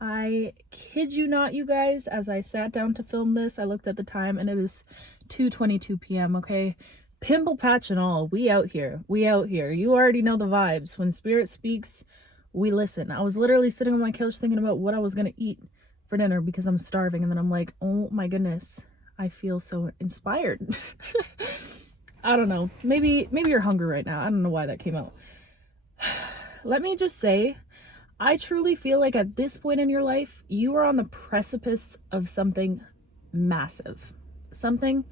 I kid you not, you guys, as I sat down to film this, I looked at the time and it is 2:22 p.m., okay? Pimple patch and all, we out here. We out here. You already know the vibes. When spirit speaks, we listen. I was literally sitting on my couch thinking about what I was going to eat for dinner because I'm starving. And then I'm like, oh my goodness, I feel so inspired. I don't know. Maybe you're hungry right now. I don't know why that came out. Let me just say, I truly feel like at this point in your life, you are on the precipice of something massive. Something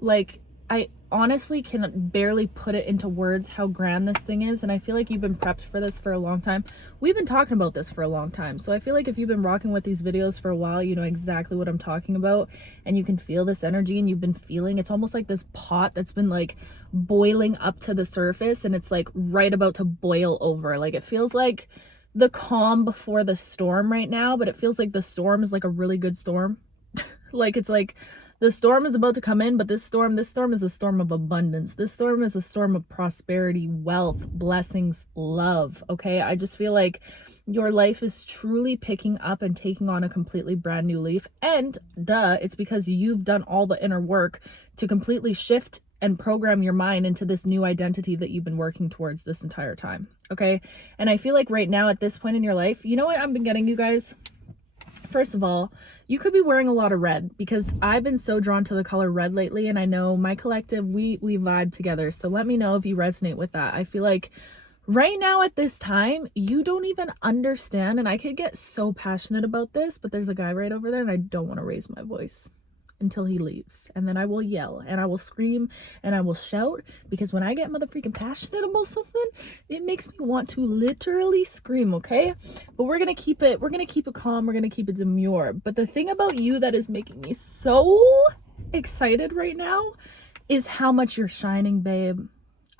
like, I honestly can barely put it into words how grand this thing is. And I feel like you've been prepped for this for a long time. We've been talking about this for a long time. So I feel like if you've been rocking with these videos for a while, you know exactly what I'm talking about. And you can feel this energy and you've been feeling, it's almost like this pot that's been like boiling up to the surface and it's like right about to boil over. Like it feels like the calm before the storm right now, but it feels like the storm is like a really good storm. Like it's like the storm is about to come in, but this storm is a storm of abundance. This storm is a storm of prosperity, wealth, blessings, love. Okay, I just feel like your life is truly picking up and taking on a completely brand new leaf. And it's because you've done all the inner work to completely shift and program your mind into this new identity that you've been working towards this entire time. Okay, and I feel like right now at this point in your life, you know what I've been getting, you guys? First of all, you could be wearing a lot of red because I've been so drawn to the color red lately, and I know my collective, we vibe together. So let me know if you resonate with that. I feel like right now at this time, you don't even understand, and I could get so passionate about this, but there's a guy right over there and I don't want to raise my voice until he leaves, and then I will yell and I will scream and I will shout, because when I get motherfucking passionate about something, it makes me want to literally scream. Okay, but we're gonna keep it calm, we're gonna keep it demure. But the thing about you that is making me so excited right now is how much you're shining, babe.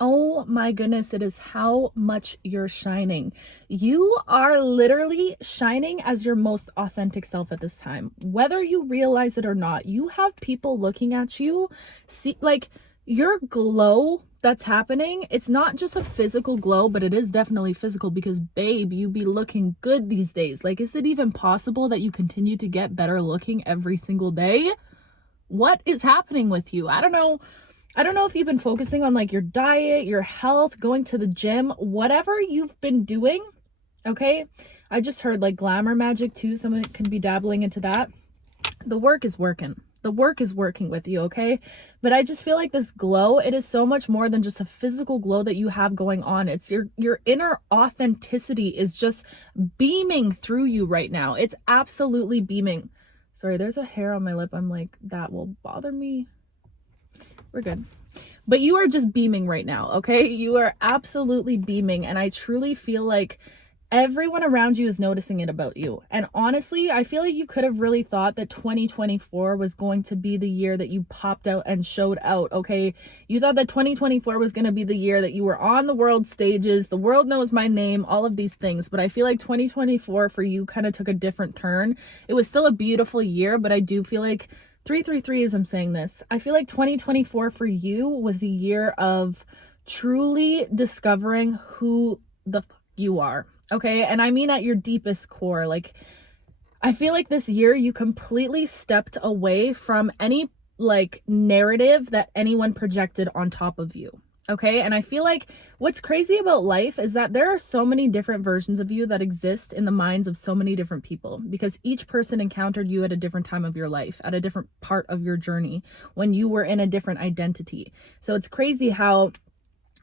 Oh my goodness, it is how much you're shining. You are literally shining as your most authentic self at this time. Whether you realize it or not, you have people looking at you. See, like your glow that's happening, it's not just a physical glow, but it is definitely physical because, babe, you be looking good these days. Like, is it even possible that you continue to get better looking every single day? What is happening with you? I don't know if you've been focusing on like your diet, your health, going to the gym, whatever you've been doing. Okay, I just heard like glamour magic too. Someone can be dabbling into that. The work is working. The work is working with you, okay? But I just feel like this glow, it is so much more than just a physical glow that you have going on. It's your inner authenticity is just beaming through you right now. It's absolutely beaming. Sorry, there's a hair on my lip. I'm like, that will bother me. We're good. But you are just beaming right now, okay? You are absolutely beaming, and I truly feel like everyone around you is noticing it about you. And honestly, I feel like you could have really thought that 2024 was going to be the year that you popped out and showed out, okay? You thought that 2024 was going to be the year that you were on the world stages, the world knows my name, all of these things. But I feel like 2024 for you kind of took a different turn. It was still a beautiful year, but I do feel like 333 as I'm saying this, I feel like 2024 for you was a year of truly discovering who the fuck you are. Okay, and I mean at your deepest core. Like, I feel like this year you completely stepped away from any like narrative that anyone projected on top of you. Okay, and I feel like what's crazy about life is that there are so many different versions of you that exist in the minds of so many different people, because each person encountered you at a different time of your life, at a different part of your journey, when you were in a different identity. So it's crazy how,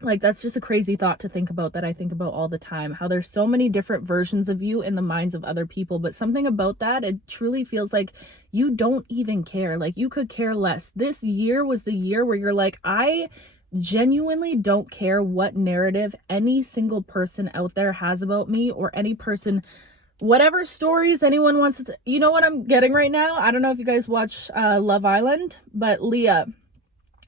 like, that's just a crazy thought to think about, that I think about all the time, how there's so many different versions of you in the minds of other people, but something about that, it truly feels like you don't even care. Like, you could care less. This year was the year where you're like, I genuinely don't care what narrative any single person out there has about me, or any person, whatever stories anyone wants to, you know what I'm getting right now? I don't know if you guys watch Love Island, but Leah,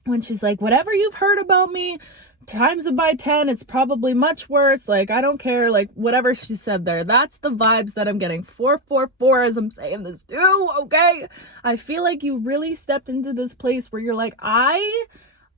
when she's like, whatever you've heard about me, times it by 10, it's probably much worse. Like, I don't care. Like, whatever she said there, that's the vibes that I'm getting. 444 as I'm saying this too, okay? I feel like you really stepped into this place where you're like, I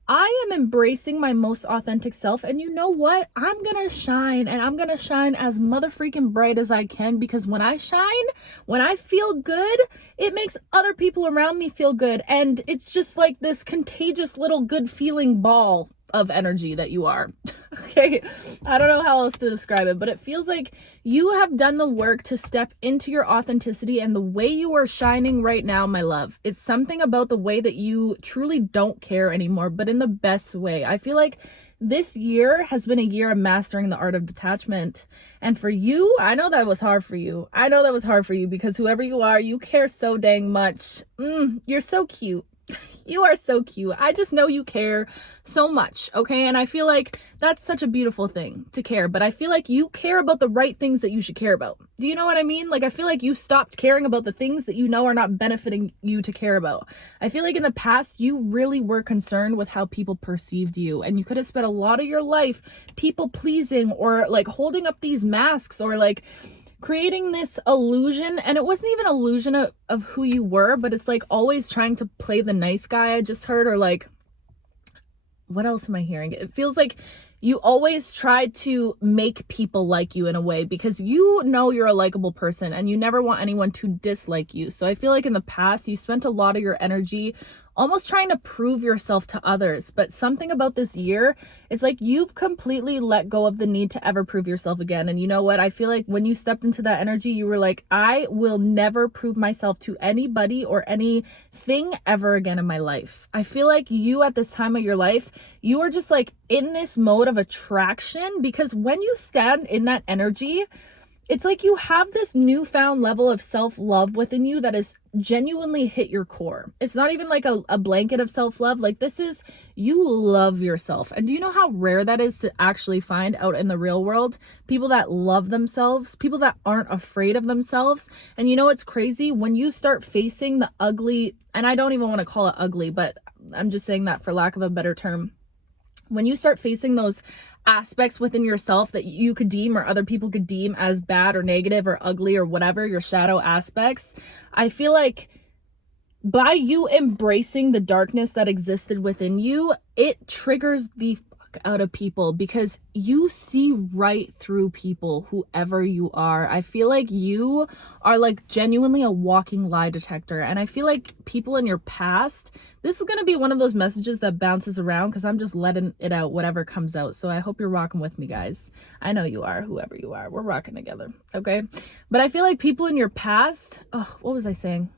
I am embracing my most authentic self, and you know what? I'm gonna shine, and I'm gonna shine as mother freaking bright as I can, because when I shine, when I feel good, it makes other people around me feel good, and it's just like this contagious little good feeling ball of energy that you are. Okay, I don't know how else to describe it, but it feels like you have done the work to step into your authenticity, and the way you are shining right now, my love, it's something about the way that you truly don't care anymore, but in the best way. I feel like this year has been a year of mastering the art of detachment. And for you, I know that was hard for you. I know that was hard for you, because whoever you are, you care so dang much. You're so cute. You are so cute. I just know you care so much, okay? And I feel like that's such a beautiful thing to care, but I feel like you care about the right things that you should care about. Do you know what I mean? Like, I feel like you stopped caring about the things that you know are not benefiting you to care about. I feel like in the past, you really were concerned with how people perceived you, and you could have spent a lot of your life people pleasing, or like holding up these masks, or like creating this illusion. And it wasn't even illusion of who you were, but it's like always trying to play the nice guy, I just heard. Or like, what else am I hearing? It feels like you always try to make people like you in a way, because you know you're a likable person and you never want anyone to dislike you. So I feel like in the past, you spent a lot of your energy almost trying to prove yourself to others. But something about this year, it's like you've completely let go of the need to ever prove yourself again. And you know what? I feel like when you stepped into that energy, you were like, I will never prove myself to anybody or anything ever again in my life. I feel like you, at this time of your life, you are just like in this mode of attraction, because when you stand in that energy, it's like you have this newfound level of self-love within you that is genuinely hit your core. It's not even like a blanket of self-love. Like, this is, you love yourself. And do you know how rare that is to actually find out in the real world? People that love themselves, people that aren't afraid of themselves. And you know what's crazy? When you start facing the ugly, and I don't even want to call it ugly, but I'm just saying that for lack of a better term. When you start facing those aspects within yourself that you could deem, or other people could deem, as bad or negative or ugly or whatever, your shadow aspects, I feel like by you embracing the darkness that existed within you, it triggers the fuck out of people, because you see right through people, whoever you are. I feel like you are like genuinely a walking lie detector. And I feel like people in your past, this is going to be one of those messages that bounces around, because I'm just letting it out, whatever comes out. So I hope you're rocking with me, guys. I know you are, whoever you are. We're rocking together, okay? But I feel like people in your past, oh, what was I saying?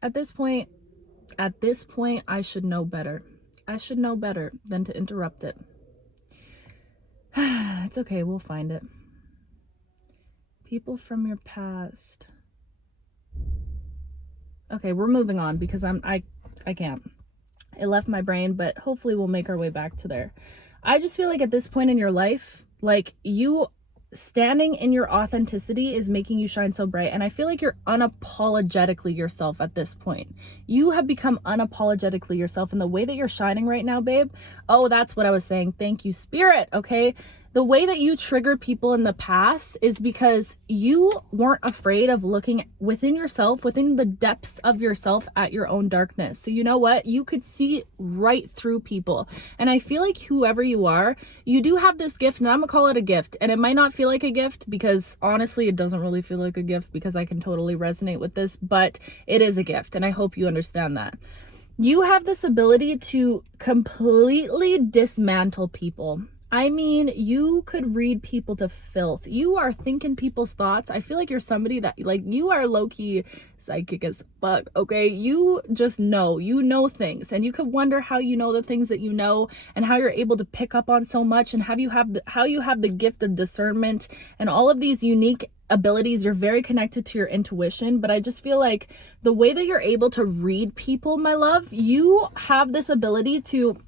At this point, I should know better. I should know better than to interrupt it. It's okay, we'll find it. People from your past. Okay, we're moving on, because I can't. It left my brain, but hopefully we'll make our way back to there. I just feel like at this point in your life, like, you standing in your authenticity is making you shine so bright. And I feel like you're unapologetically yourself at this point. You have become unapologetically yourself, and the way that you're shining right now, babe. Oh, that's what I was saying. Thank you, Spirit. Okay. The way that you triggered people in the past is because you weren't afraid of looking within yourself, within the depths of yourself, at your own darkness. So you know what? You could see right through people. And I feel like whoever you are, you do have this gift, and I'm gonna call it a gift. And it might not feel like a gift, because honestly, it doesn't really feel like a gift, because I can totally resonate with this, but it is a gift. And I hope you understand that. You have this ability to completely dismantle people. I mean, you could read people to filth. You are thinking people's thoughts. I feel like you're somebody that, like, you are low-key psychic as fuck, okay? You just know. You know things. And you could wonder how you know the things that you know, and how you're able to pick up on so much, and how you have the gift of discernment and all of these unique abilities. You're very connected to your intuition, but I just feel like the way that you're able to read people, my love, you have this ability to,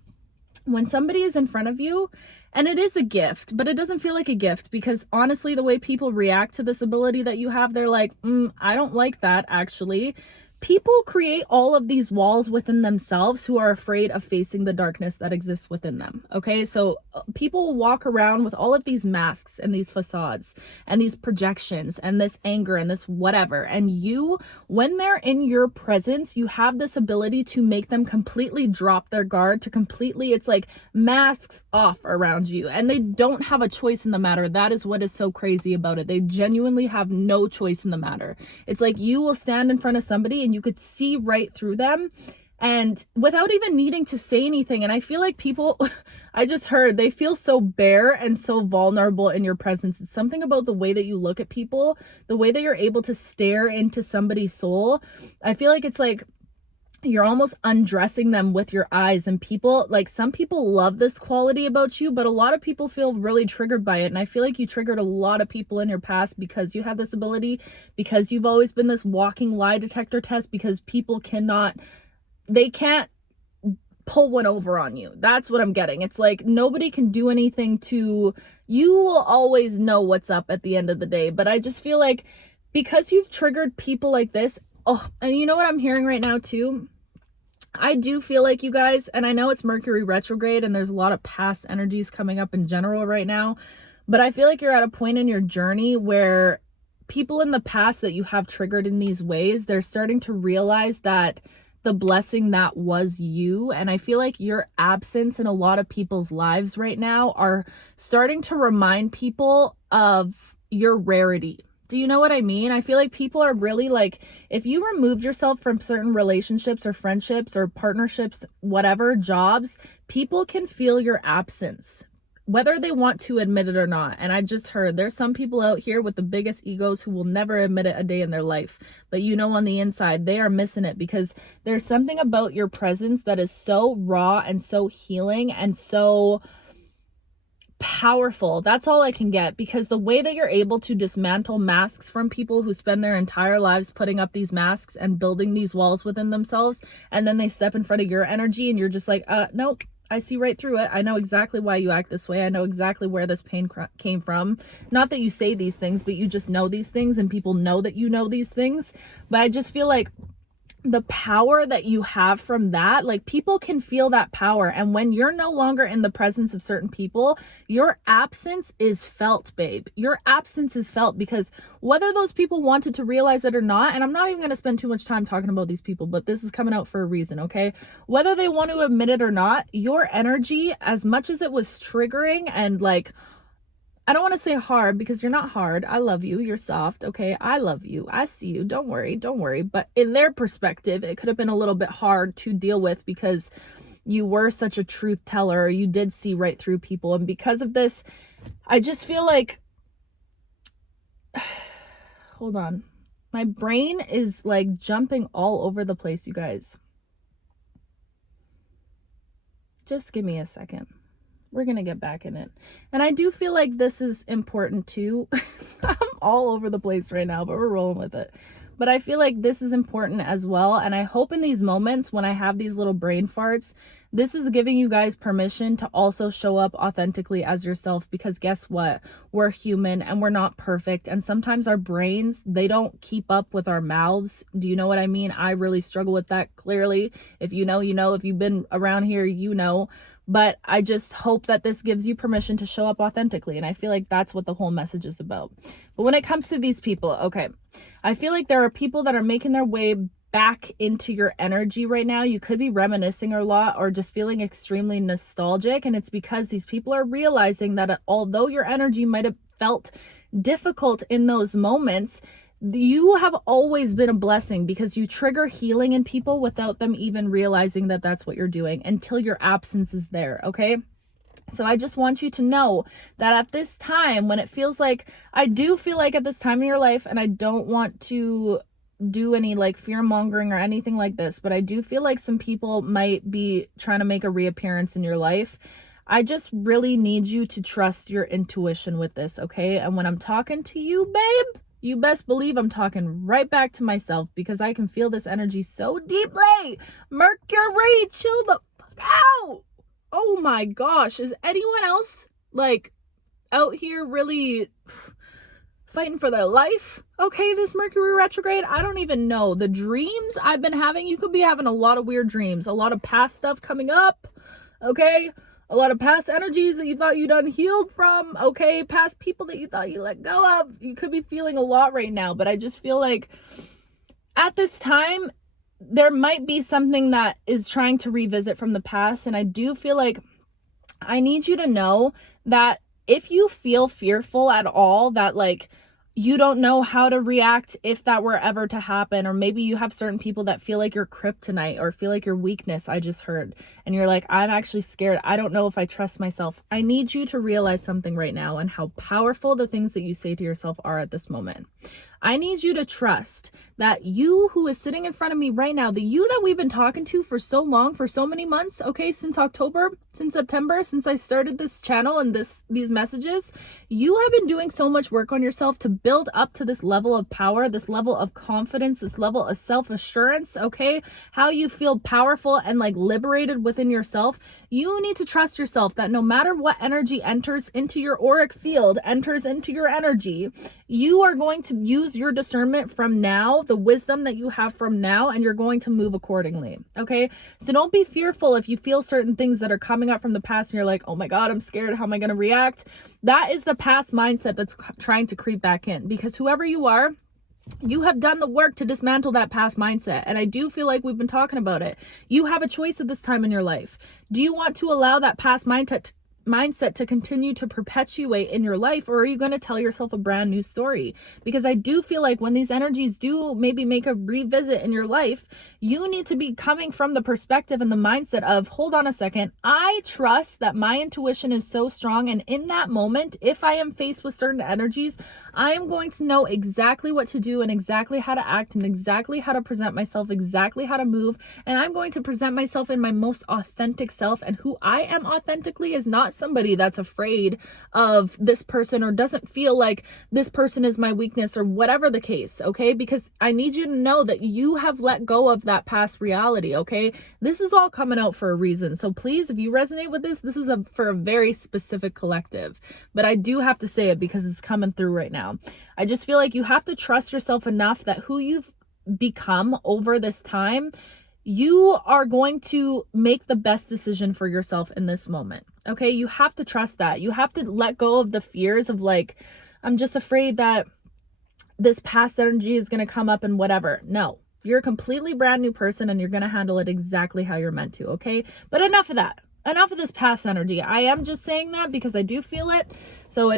when somebody is in front of you, and it is a gift, but it doesn't feel like a gift, because honestly, the way people react to this ability that you have, they're like, I don't like that, actually. People create all of these walls within themselves who are afraid of facing the darkness that exists within them. Okay, so people walk around with all of these masks and these facades and these projections and this anger and this whatever. And you, when they're in your presence, you have this ability to make them completely drop their guard, to completely, it's like masks off around you. And they don't have a choice in the matter. That is what is so crazy about it. They genuinely have no choice in the matter. It's like you will stand in front of somebody and you could see right through them and without even needing to say anything. And I feel like people, I just heard, they feel so bare and so vulnerable in your presence. It's something about the way that you look at people, the way that you're able to stare into somebody's soul. I feel like it's like you're almost undressing them with your eyes, and people, like, some people love this quality about you, but a lot of people feel really triggered by it. And I feel like you triggered a lot of people in your past because you have this ability, because you've always been this walking lie detector test, because people they can't pull one over on you. That's what I'm getting. It's like nobody can do anything to you. Will always know what's up at the end of the day. But I just feel like because you've triggered people like this, oh, and you know what I'm hearing right now too? I do feel like you guys, and I know it's Mercury retrograde and there's a lot of past energies coming up in general right now, but I feel like you're at a point in your journey where people in the past that you have triggered in these ways, they're starting to realize that the blessing that was you. And I feel like your absence in a lot of people's lives right now are starting to remind people of your rarity. Do you know what I mean? I feel like people are really like, if you removed yourself from certain relationships or friendships or partnerships, whatever, jobs, people can feel your absence, whether they want to admit it or not. And I just heard there's some people out here with the biggest egos who will never admit it a day in their life. But you know, on the inside, they are missing it because there's something about your presence that is so raw and so healing and so powerful. That's all I can get, because the way that you're able to dismantle masks from people who spend their entire lives putting up these masks and building these walls within themselves, and then they step in front of your energy and you're just like, nope, I see right through it. I know exactly why you act this way. I know exactly where this pain came from. Not that you say these things, but you just know these things and people know that you know these things. But I just feel like the power that you have from that, like, people can feel that power. And when you're no longer in the presence of certain people, your absence is felt, babe. Your absence is felt, because whether those people wanted to realize it or not, and I'm not even going to spend too much time talking about these people, but this is coming out for a reason, okay? Whether they want to admit it or not, your energy, as much as it was triggering and like, I don't want to say hard, because you're not hard. I love you. You're soft. Okay. I love you. I see you. Don't worry. Don't worry. But in their perspective, it could have been a little bit hard to deal with because you were such a truth teller. Or you did see right through people. And because of this, I just feel like, hold on. My brain is like jumping all over the place, you guys. Just give me a second. We're going to get back in it. And I do feel like this is important too. I'm all over the place right now, but we're rolling with it. But I feel like this is important as well. And I hope in these moments when I have these little brain farts, this is giving you guys permission to also show up authentically as yourself, because guess what? We're human and we're not perfect. And sometimes our brains, they don't keep up with our mouths. Do you know what I mean? I really struggle with that, clearly. If you know, you know. If you've been around here, you know. But I just hope that this gives you permission to show up authentically. And I feel like that's what the whole message is about. But when it comes to these people, okay, I feel like there are people that are making their way back into your energy right now. You could be reminiscing a lot or just feeling extremely nostalgic. And it's because these people are realizing that although your energy might have felt difficult in those moments, you have always been a blessing, because you trigger healing in people without them even realizing that that's what you're doing until your absence is there. Okay. So I just want you to know that at this time, when it feels like, I do feel like at this time in your life, and I don't want to do any like fear mongering or anything like this, but I do feel like some people might be trying to make a reappearance in your life. I just really need you to trust your intuition with this. Okay. And when I'm talking to you, babe, you best believe I'm talking right back to myself, because I can feel this energy so deeply. Mercury, chill the fuck out. Oh my gosh. Is anyone else like out here really fighting for their life, okay, this Mercury retrograde. I don't even know. The dreams I've been having, you could be having a lot of weird dreams, a lot of past stuff coming up, okay? A lot of past energies that you thought you'd unhealed from, okay? Past people that you thought you let go of. You could be feeling a lot right now, but I just feel like at this time, there might be something that is trying to revisit from the past, and I do feel like I need you to know that if you feel fearful at all, that like you don't know how to react if that were ever to happen, or maybe you have certain people that feel like your kryptonite or feel like your weakness, I just heard, and you're like, I'm actually scared. I don't know if I trust myself. I need you to realize something right now and how powerful the things that you say to yourself are at this moment. I need you to trust that you who is sitting in front of me right now, the you that we've been talking to for so long, for so many months, okay, since October, since September, since I started this channel and these messages, you have been doing so much work on yourself to build up to this level of power, this level of confidence, this level of self-assurance, okay, how you feel powerful and like liberated within yourself. You need to trust yourself that no matter what energy enters into your auric field, enters into your energy, you are going to use your discernment from now, the wisdom that you have from now, and you're going to move accordingly, okay? So don't be fearful if you feel certain things that are coming up from the past and you're like, oh my God, I'm scared. How am I going to react? That is the past mindset that's trying to creep back in, because whoever you are, you have done the work to dismantle that past mindset. And I do feel like we've been talking about it. You have a choice at this time in your life. Do you want to allow that past mindset to continue to perpetuate in your life, or are you going to tell yourself a brand new story? Because I do feel like when these energies do maybe make a revisit in your life, you need to be coming from the perspective and the mindset of, hold on a second, I trust that my intuition is so strong, and in that moment, if I am faced with certain energies, I am going to know exactly what to do and exactly how to act and exactly how to present myself, exactly how to move, and I'm going to present myself in my most authentic self. And who I am authentically is not somebody that's afraid of this person or doesn't feel like this person is my weakness or whatever the case, okay? Because I need you to know that you have let go of that past reality, okay? This is all coming out for a reason. So please, if you resonate with this, this is for a very specific collective. But I do have to say it because it's coming through right now. I just feel like you have to trust yourself enough that who you've become over this time, you are going to make the best decision for yourself in this moment. Okay, you have to trust that. You have to let go of the fears of like, I'm just afraid that this past energy is going to come up and whatever. No, you're a completely brand new person and you're going to handle it exactly how you're meant to. Okay, but enough of that. Enough of this past energy. I am just saying that because I do feel it. So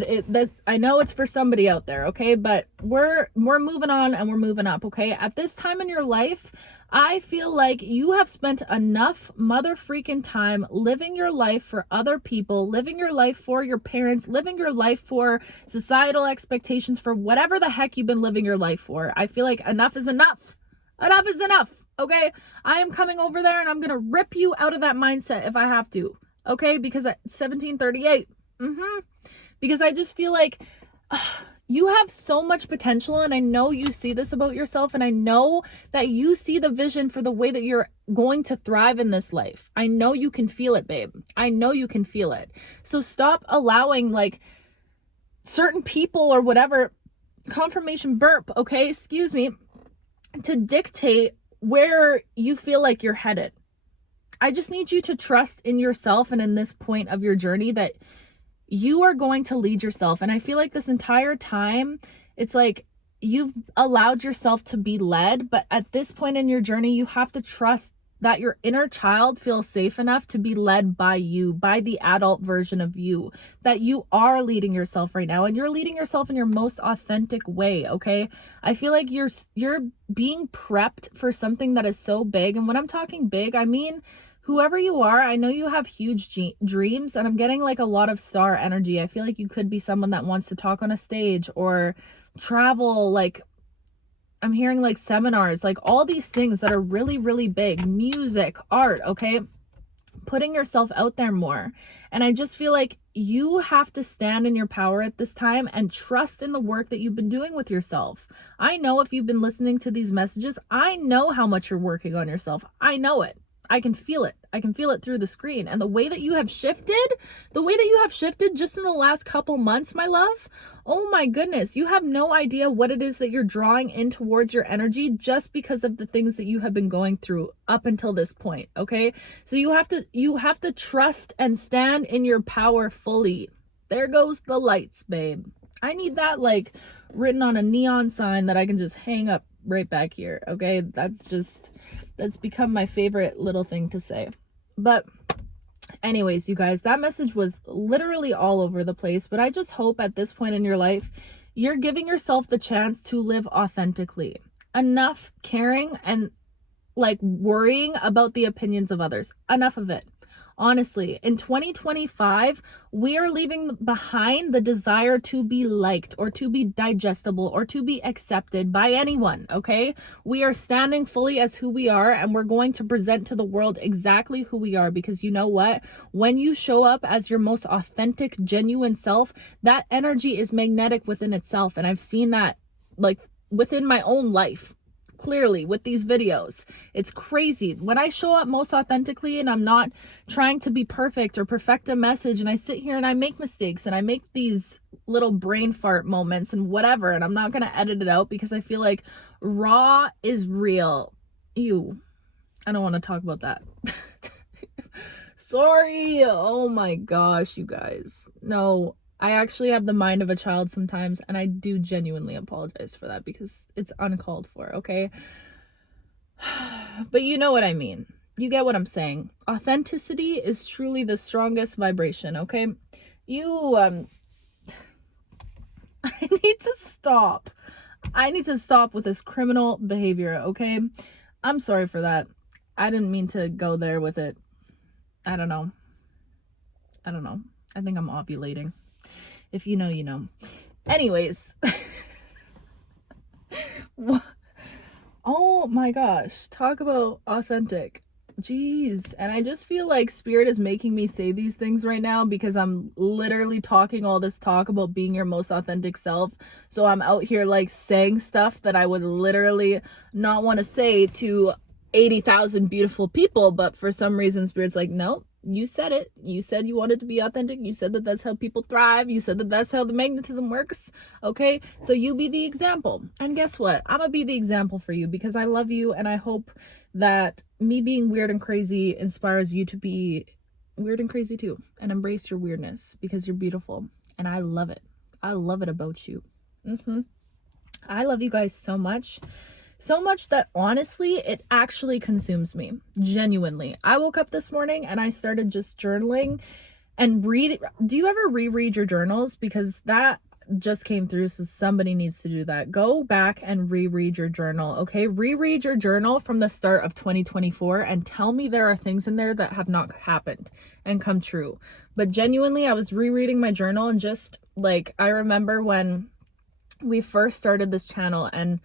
I know it's for somebody out there, okay? But we're moving on and we're moving up, okay? At this time in your life, I feel like you have spent enough mother freaking time living your life for other people, living your life for your parents, living your life for societal expectations, for whatever the heck you've been living your life for. I feel like enough is enough. Enough is enough. Okay, I am coming over there and I'm going to rip you out of that mindset if I have to. Okay, because at 1738, because I just feel like you have so much potential, and I know you see this about yourself, and I know that you see the vision for the way that you're going to thrive in this life. I know you can feel it, babe. I know you can feel it. So stop allowing like certain people or whatever, confirmation burp, okay, excuse me, to dictate where you feel like you're headed. I just need you to trust in yourself and in this point of your journey that you are going to lead yourself. And I feel like this entire time, it's like you've allowed yourself to be led, but at this point in your journey, you have to trust that your inner child feels safe enough to be led by you, by the adult version of you, that you are leading yourself right now, and you're leading yourself in your most authentic way, okay? I feel like you're being prepped for something that is so big, and when I'm talking big, I mean whoever you are, I know you have huge dreams, and I'm getting like a lot of star energy. I feel like you could be someone that wants to talk on a stage or travel, like I'm hearing like seminars, like all these things that are really, really big, music, art, okay? Putting yourself out there more. And I just feel like you have to stand in your power at this time and trust in the work that you've been doing with yourself. I know if you've been listening to these messages, I know how much you're working on yourself. I know it. I can feel it. I can feel it through the screen. And the way that you have shifted just in the last couple months, my love, oh my goodness, you have no idea what it is that you're drawing in towards your energy just because of the things that you have been going through up until this point, okay? So you have to trust and stand in your power fully. There goes the lights, babe. I need that like written on a neon sign that I can just hang up right back here, okay? That's become my favorite little thing to say. But anyways, you guys, that message was literally all over the place, but I just hope at this point in your life, you're giving yourself the chance to live authentically. Enough caring and like worrying about the opinions of others. Enough of it. Honestly, in 2025, we are leaving behind the desire to be liked or to be digestible or to be accepted by anyone, okay? We are standing fully as who we are, and we're going to present to the world exactly who we are, because you know what? When you show up as your most authentic, genuine self, that energy is magnetic within itself. And I've seen that like within my own life. Clearly with these videos, it's crazy. When I show up most authentically and I'm not trying to be perfect or perfect a message, and I sit here and I make mistakes and I make these little brain fart moments and whatever, and I'm not going to edit it out because I feel like raw is real. Ew, I don't want to talk about that. Sorry. Oh my gosh, you guys. No, I actually have the mind of a child sometimes, and I do genuinely apologize for that because it's uncalled for, okay? But you know what I mean. You get what I'm saying. Authenticity is truly the strongest vibration, okay? I need to stop. I need to stop with this criminal behavior, okay? I'm sorry for that. I didn't mean to go there with it. I don't know. I think I'm ovulating. If you know, you know. Anyways. Oh my gosh. Talk about authentic. Jeez. And I just feel like Spirit is making me say these things right now because I'm literally talking all this talk about being your most authentic self. So I'm out here like saying stuff that I would literally not want to say to 80,000 beautiful people. But for some reason, Spirit's like, nope. You said it. You said you wanted to be authentic. You said that that's how people thrive. You said that that's how the magnetism works. Okay, so you be the example. And guess what? I'm gonna be the example for you because I love you, and I hope that me being weird and crazy inspires you to be weird and crazy too, and embrace your weirdness because you're beautiful, and I love it. I love it about you. I love you guys so much. So much that honestly, it actually consumes me. Genuinely. I woke up this morning and I started just journaling and read. Do you ever reread your journals? Because that just came through, so somebody needs to do that. Go back and reread your journal, okay? Reread your journal from the start of 2024 and tell me there are things in there that have not happened and come true. But genuinely, I was rereading my journal and just like, I remember when we first started this channel and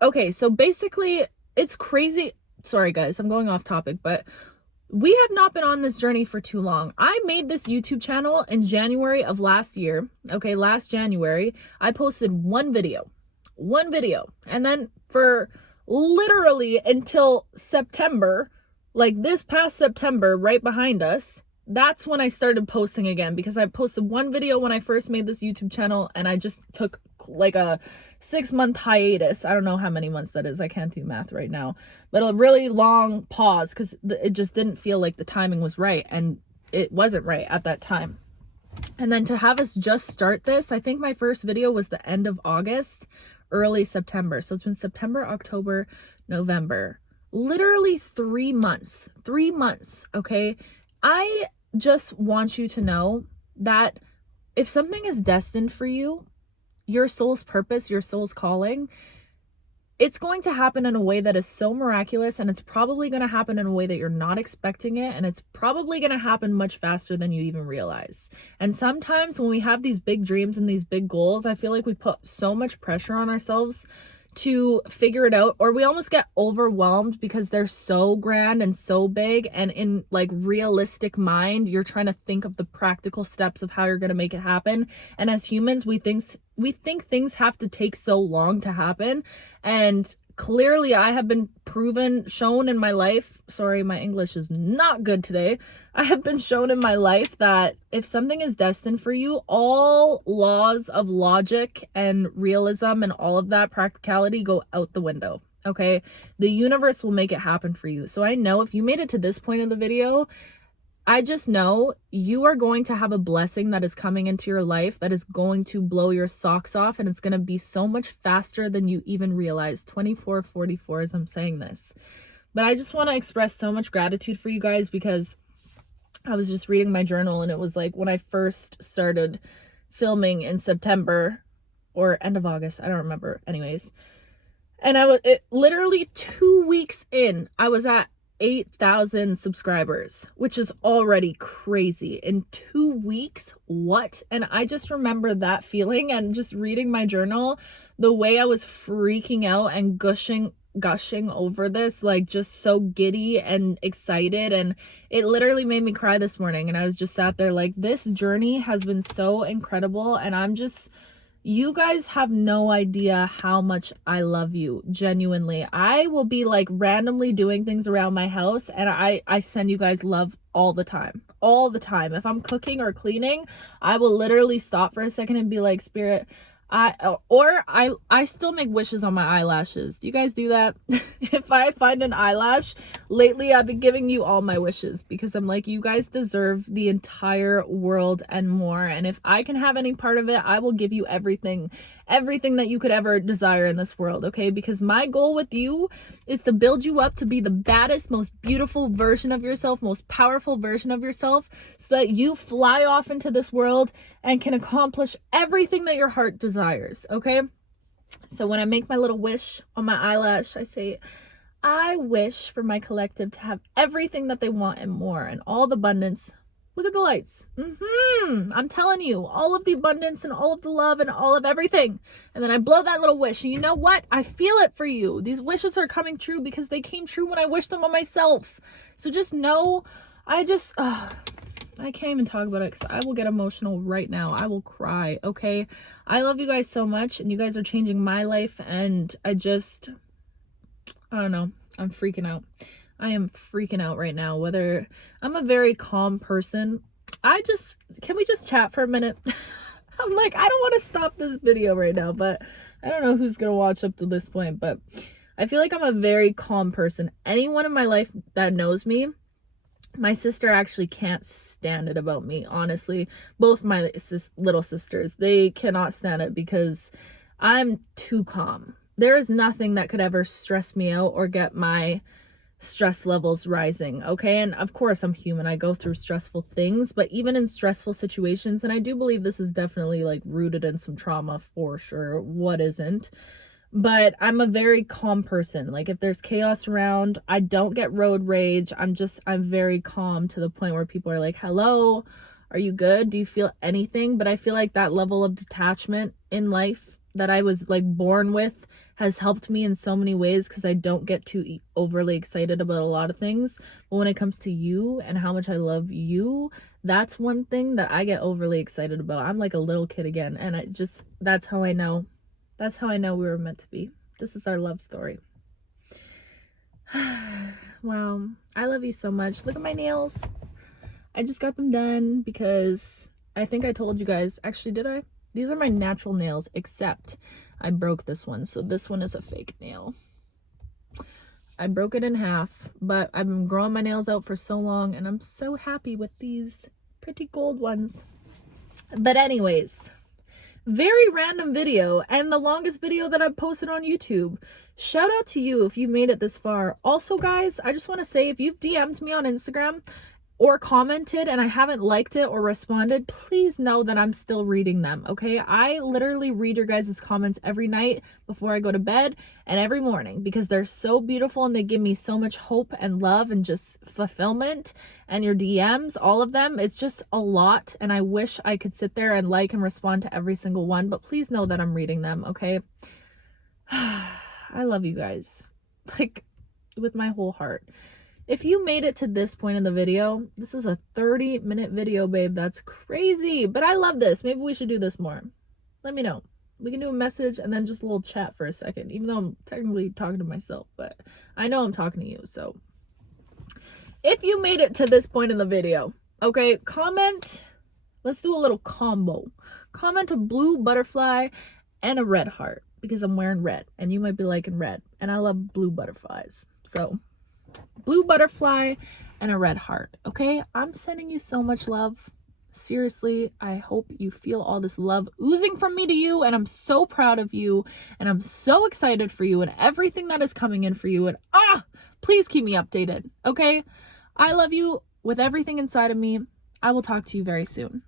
okay, so basically, it's crazy. Sorry, guys, I'm going off topic, but we have not been on this journey for too long. I made this YouTube channel in January of last year. Okay, last January, I posted one video. And then for literally until September, like this past September, right behind us, that's when I started posting again, because I posted one video when I first made this YouTube channel and I just took like a 6-month hiatus. I don't know how many months that is. I can't do math right now, but a really long pause because it just didn't feel like the timing was right, and it wasn't right at that time. And then to have us just start this, I think my first video was the end of August, early September. So it's been September, October, November, literally 3 months, okay? I just want you to know that if something is destined for you, your soul's purpose, your soul's calling, it's going to happen in a way that is so miraculous, and it's probably going to happen in a way that you're not expecting it, and it's probably going to happen much faster than you even realize. And sometimes when we have these big dreams and these big goals, I feel like we put so much pressure on ourselves to figure it out, or we almost get overwhelmed because they're so grand and so big, and in like realistic mind you're trying to think of the practical steps of how you're going to make it happen. And as humans, we think things have to take so long to happen, and clearly I have been shown in my life, sorry, my English is not good today. I have been shown in my life that if something is destined for you, all laws of logic and realism and all of that practicality go out the window. Okay, the universe will make it happen for you. So I know if you made it to this point of the video, I just know you are going to have a blessing that is coming into your life that is going to blow your socks off, and it's going to be so much faster than you even realize. 2444 as I'm saying this. But I just want to express so much gratitude for you guys, because I was just reading my journal and it was like when I first started filming in September or end of August, I don't remember, anyways. And literally 2 weeks in, I was at 8,000 subscribers, which is already crazy. In 2 weeks, what? And I just remember that feeling, and just reading my journal, the way I was freaking out and gushing over this, like just so giddy and excited, and it literally made me cry this morning. And I was just sat there like, this journey has been so incredible, and you guys have no idea how much I love you. Genuinely. I will be like randomly doing things around my house, and I send you guys love all the time. All the time. If I'm cooking or cleaning, I will literally stop for a second and be like, Spirit, I still make wishes on my eyelashes. Do you guys do that? If I find an eyelash, lately I've been giving you all my wishes, because I'm like, you guys deserve the entire world and more. And if I can have any part of it, I will give you everything that you could ever desire in this world. Okay. Because my goal with you is to build you up to be the baddest, most beautiful version of yourself, most powerful version of yourself, so that you fly off into this world and can accomplish everything that your heart desires. Okay. So when I make my little wish on my eyelash, I say, I wish for my collective to have everything that they want and more, and all the abundance. Look at the lights. I'm telling you, all of the abundance and all of the love and all of everything. And then I blow that little wish. And you know what? I feel it for you. These wishes are coming true because they came true when I wished them on myself. So just know, I can't even talk about it because I will get emotional right now. I will cry. Okay. I love you guys so much, and you guys are changing my life. And I don't know. I'm freaking out. I am freaking out right now. Whether I'm a very calm person, can we just chat for a minute? I'm like, I don't want to stop this video right now, but I don't know who's going to watch up to this point, but I feel like I'm a very calm person. Anyone in my life that knows me, my sister actually can't stand it about me, honestly. Both my little sisters, they cannot stand it because I'm too calm. There is nothing that could ever stress me out or get my stress levels rising. Okay. And of course I'm human. I go through stressful things, but even in stressful situations, and I do believe this is definitely like rooted in some trauma for sure. What isn't? But I'm a very calm person. Like if there's chaos around, I don't get road rage. I'm very calm to the point where people are like, hello, are you good? Do you feel anything? But I feel like that level of detachment in life that I was like born with has helped me in so many ways, because I don't get too overly excited about a lot of things. But when it comes to you and how much I love you, that's one thing that I get overly excited about. I'm like a little kid again. And that's how I know. That's how I know we were meant to be. This is our love story. Wow. I love you so much. Look at my nails. I just got them done because I think I told you guys. Actually, did I? These are my natural nails, except I broke this one. So this one is a fake nail. I broke it in half, but I've been growing my nails out for so long, and I'm so happy with these pretty gold ones. But anyways, very random video, and the longest video that I've posted on YouTube. Shout out to you if you've made it this far. Also, guys, I just want to say, if you've DM'd me on Instagram or commented and I haven't liked it or responded, please know that I'm still reading them. Okay. I literally read your guys' comments every night before I go to bed and every morning, because they're so beautiful and they give me so much hope and love and just fulfillment. And your DMs, all of them, it's just a lot. And I wish I could sit there and like and respond to every single one, but please know that I'm reading them. Okay. I love you guys, like, with my whole heart. If you made it to this point in the video, this is a 30-minute video, babe. That's crazy. But I love this. Maybe we should do this more. Let me know. We can do a message and then just a little chat for a second, even though I'm technically talking to myself, but I know I'm talking to you. So if you made it to this point in the video, okay, comment. Let's do a little combo. Comment a blue butterfly and a red heart, because I'm wearing red and you might be liking red, and I love blue butterflies. So blue butterfly and a red heart. Okay, I'm sending you so much love. Seriously, I hope you feel all this love oozing from me to you, and I'm so proud of you, and I'm so excited for you and everything that is coming in for you. And please keep me updated. Okay, I love you with everything inside of me. I will talk to you very soon.